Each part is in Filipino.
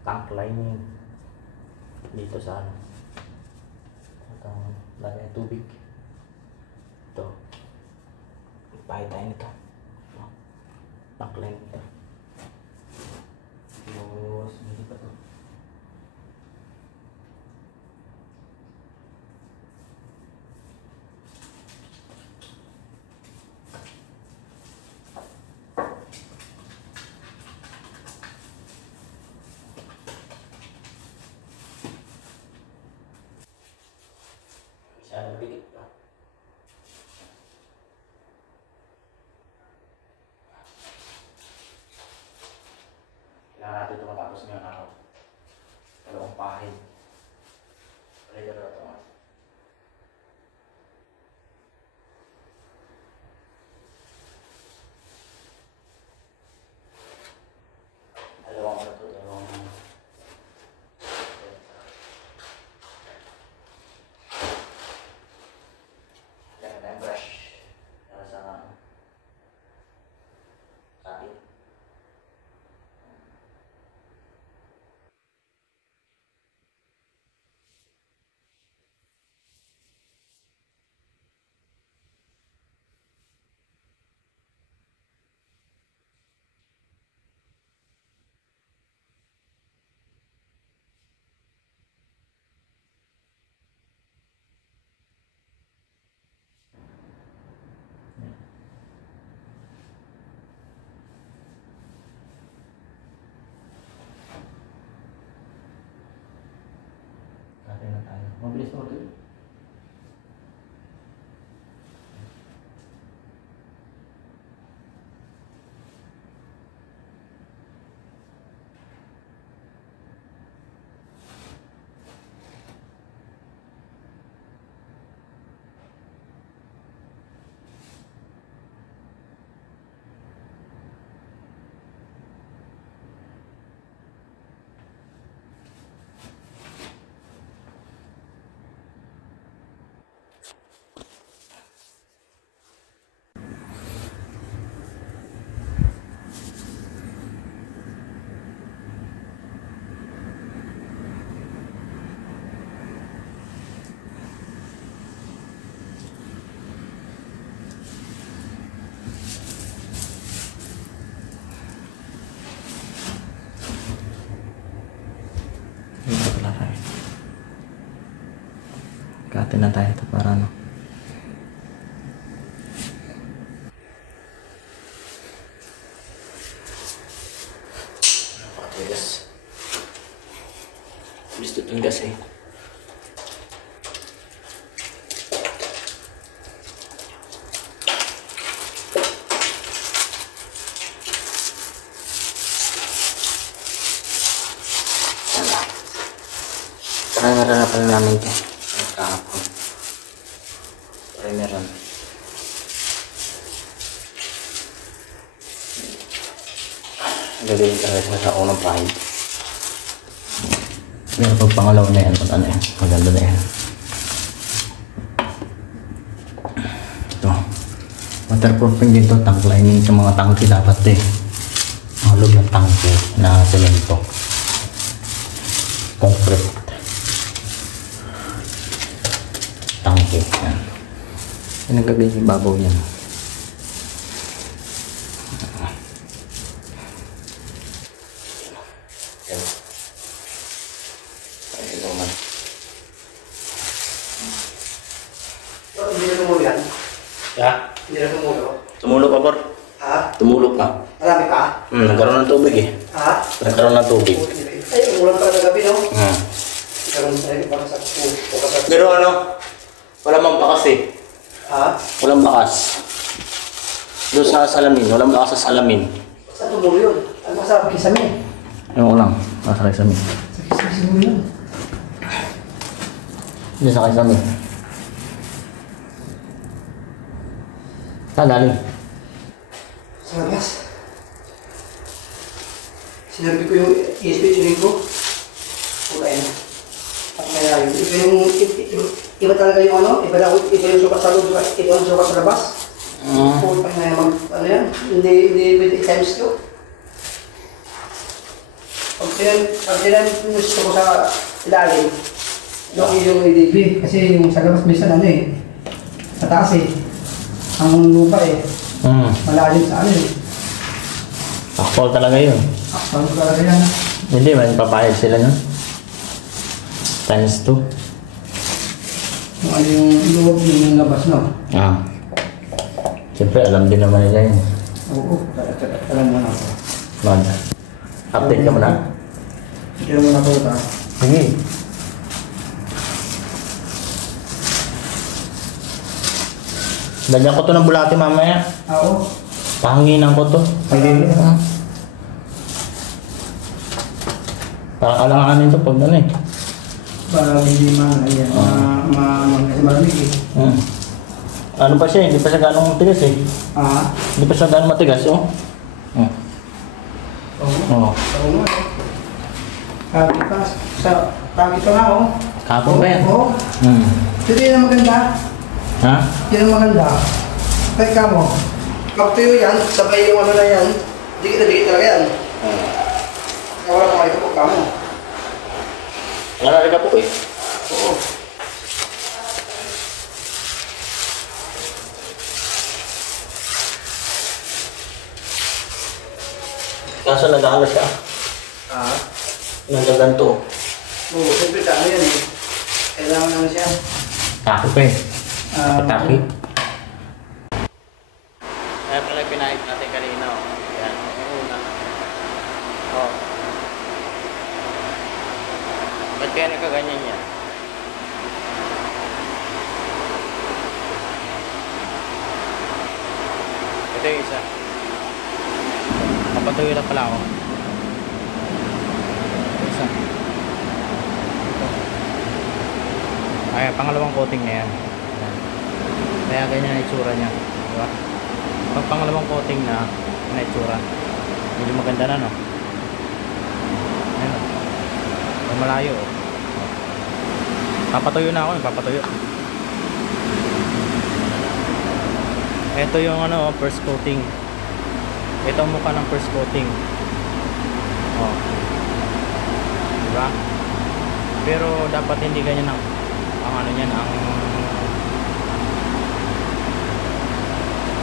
tank lining dito sa ano, itong lagay ng tubig. Ito, pahit tayo nito, tank lining ito. Tapos hindi pa ito. Masyadong bigit pa. Kailangan natin ito matapos ngayong araw. Dalawang pahid. Pwede na ito. Dalawang ano ito, dalawang brush para sa atin. Kaya na tayo. Mabilis mo ito. Katin na tayo ito para ano. Napakatigas. Gusto itong gas eh. Karang-karang na pala namin ito. Kahapon. Primer lang. Gagawin talaga sa unang pahid. Pero pag pangalaw na yan, ano yan, maganda na yan. Ito. Waterproofing dito, tank lining sa mga tangke dapat eh. Ang loob ng tangke na semento. Concrete. Tangke. Yan. Yan ang gagawin yung babaw yan. Yan. Ay, naman. Hindi na tumulo yan? Ya? Hindi na tumulo? Tumulo pa, Por. Ha? Tumulo pa. Marami pa? Nagkaroon ng tubig eh. Ha? Nagkaroon ng tubig. Ay, umulan pala kagabi, no? Hmm. Para sa Pero ano, walang mabakas eh. Ha? Walang bakas. Doon sa salamin, walang bakas sa salamin. Saan tumulo yun? Ano sa kisame? Yung ulang, sa kisame. Sa kisame yun. Doon sa kisame. Saan galing? Sa labas. Sinabi ko yung ESP tuning ko. Kulay na. At kaya yun. Iba talaga yung ano, iba yung sukat sa loob, iba yung sukat sa labas. Pull pa na yung ano yan, hindi pwede i-times 2. Pag Pag gusto ko sa ilalim, yung ADB. Kasi yung sa labas minsan ano eh, sa taas eh. Ang lupa eh, malalim sa ano eh. Akpol talaga yun. Akpol talaga yan. Hindi man, papayag sila nun. Times 2. Kung ano yung loob yung labas, no? Siyempre, alam din naman nila yun. Oo, alam mo na ako. Mag, update ka muna. Sige mo na po ito. Sige. Lagyan ko to ng bulati mamaya. Oo. Pahanginan ko to. Hindi. Parang alanganin to pag ano eh. Para hindi ayan, malamig eh. Ano pa siya, hindi pa siya ganong matigas eh. Hindi pa siya ganong matigas, oh. Oo. Oo nga. Kapit pa nga, oh. Kapon pa yan. Oo. Ito yun ang maganda. Ha? Yan ang maganda. Teka mo. Pag tuyo yan, sabay yung ano na yan, dikit na dikit talaga yan. Kaya wala pa ito po kamo. Wala rin ka po eh. Oo. Kaso nag-aalas siya. Nagaganto. Oo, siyempre ano yan eh. Kailangan naman siya. Taki pa eh. Taki. Kaya pala pinahit natin kanina. Yan, yung una. Ba't kaya nagkaganyan yan? Ito yung isa. Kapatuyo lang pala ako. Isa. Ito. Ay, pangalawang coating na yan. Yan. Kaya ganyan ang itsura niya. Diba? Pag pangalawang coating na itsura, medyo maganda na, no? Ayan, no? Pag malayo, oh. Papatuyo na ako, papatuyo. Ito yung ano, first coating. Ito ang mukha ng first coating. Oh. Diba? Pero dapat hindi ganyan ang ano niyan,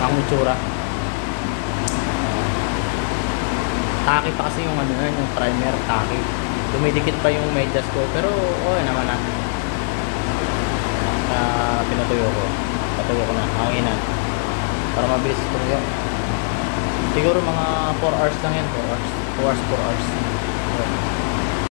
ang itsura. Taki pa kasi yung ano yan, yung primer, taki. Dumidikit pa yung medyas ko, pero okay naman na. Pinatuyo ko. Patuyo ko na, hanginan. Para mabilis tuyo. Siguro mga 4 hours lang yan, 4 hours. 4 hours.